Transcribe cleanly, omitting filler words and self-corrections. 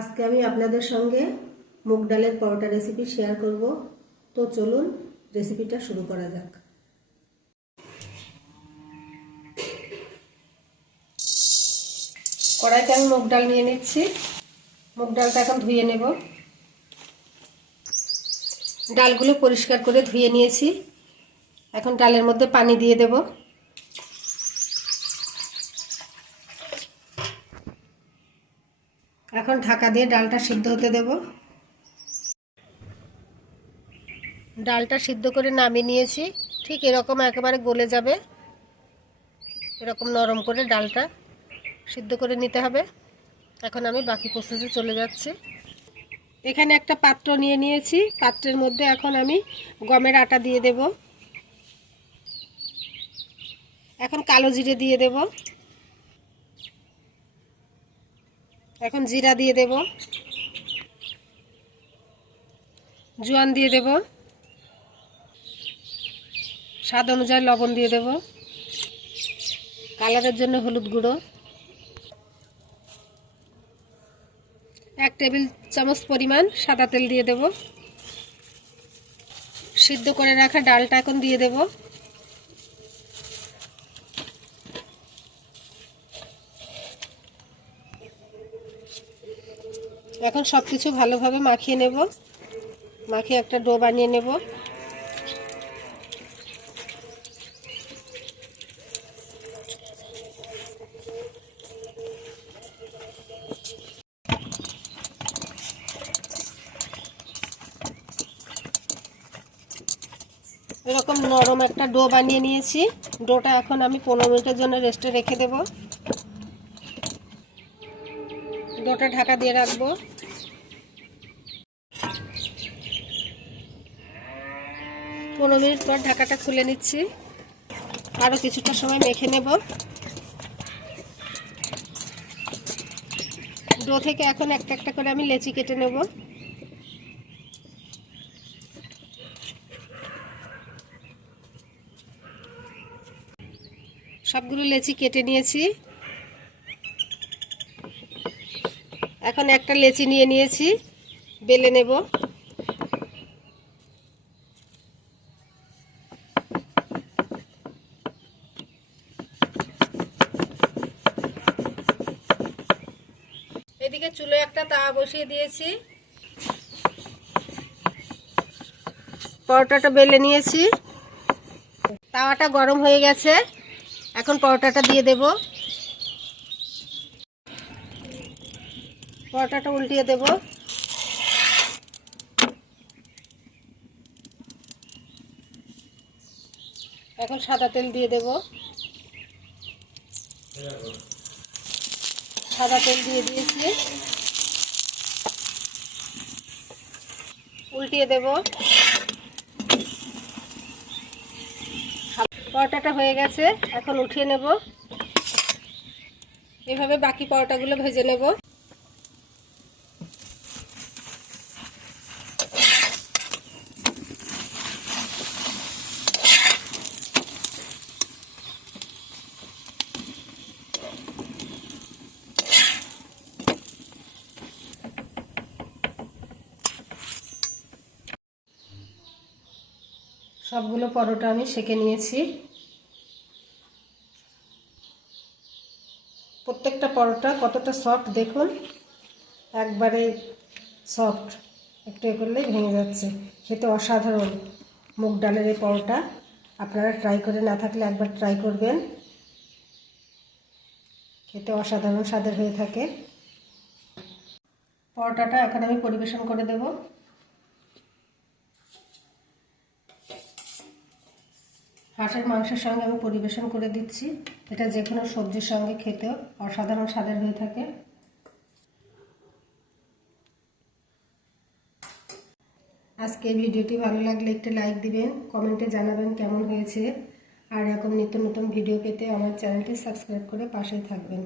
আজকে আমি আপনাদের সঙ্গে মুগ ডালের পরোটা রেসিপি শেয়ার করব। তো চলুন রেসিপিটা শুরু করা যাক। কড়াইতে আমি মুগ ডাল নিয়ে নিচ্ছি। মুগ ডালটা এখন ধুয়ে নেব। ডালগুলো পরিষ্কার করে ধুয়ে নিয়েছি। এখন ডালের মধ্যে পানি দিয়ে দেব। এখন ঢাকা দিয়ে ডালটা সিদ্ধ হতে দেব। ডালটা সিদ্ধ করে নামিয়ে নিয়েছি। ঠিক এরকম একেবারে গলে যাবে, এরকম নরম করে ডালটা সিদ্ধ করে নিতে হবে। এখন আমি বাকি প্রসেসে চলে যাচ্ছি। এখানে একটা পাত্র নিয়ে নিয়েছি। পাত্রের মধ্যে এখন আমি গমের আটা দিয়ে দেব। এখন কালো জিরে দিয়ে দেব। এখন জিরা দিয়ে দেব। জোয়ান দিয়ে দেব। স্বাদ অনুযায়ী লবণ দিয়ে দেব। কালারের জন্য হলুদ গুঁড়ো, 1 টেবিল চামচ পরিমাণ সাদা তেল দিয়ে দেব। সিদ্ধ করে রাখা ডালটা এখন দিয়ে দেব। এখন সবকিছু ভালোভাবে মাখিয়ে নেব। মাখিয়ে একটা ডো বানিয়ে নেব। এরকম নরম একটা ডো বানিয়ে নিয়েছি। ডোটা এখন আমি 15 মিনিটের জন্য রেস্টে রেখে দেব। ডোটা ঢাকা দিয়ে রাখবো। পনেরো মিনিট পর ঢাকাটা খুলে নিচ্ছি। আরও কিছুটা সময় মেখে নেব। ডো থেকে এখন একটা একটা করে আমি লেচি কেটে নেব। সবগুলো লেচি কেটে নিয়েছি। এখন একটা লেচি নিয়ে নিয়েছি, বেলে নেব। এদিকে চুলোয় একটা তাওয়া বসিয়ে দিয়েছি। পরোটাটা বেলে নিয়েছি। তাওয়াটা গরম হয়ে গেছে। এখন পরোটাটা দিয়ে দেব। পরোটাটা উল্টিয়ে দেব। এখন সাদা তেল দিয়ে দেব। সাদা তেল দিয়ে দিয়েছি। উল্টিয়ে দেব। পরোটাটা হয়ে গেছে। এখন উঠিয়ে নেব। এভাবে বাকি পরোটাগুলো ভেজে নেব। সবগুলো পরোটা আমি সেঁকে নিয়েছি। প্রত্যেকটা পরোটা কতটা সফট দেখুন, একবারে সফট, একটু এ করলেই ভেঙে যাচ্ছে। খেতে অসাধারণ মুগ ডালের এই পরোটা। আপনারা ট্রাই করে না থাকলে একবার ট্রাই করবেন। খেতে অসাধারণ স্বাদের হয়ে থাকে। পরোটাটা এখন আমি পরিবেশন করে দেব। হাঁসের মাংসের সঙ্গে আমি পরিবেশন করে দিচ্ছি। এটা যে কোনো সবজির সঙ্গে খেতেও অসাধারণ স্বাদের হয়ে থাকে। আজকে ভিডিওটি ভালো লাগলে একটু লাইক দিবেন, কমেন্টে জানাবেন কেমন হয়েছে। আর এরকম নিত্য নতুন ভিডিও পেতে আমার চ্যানেলটি সাবস্ক্রাইব করে পাশেই থাকবেন।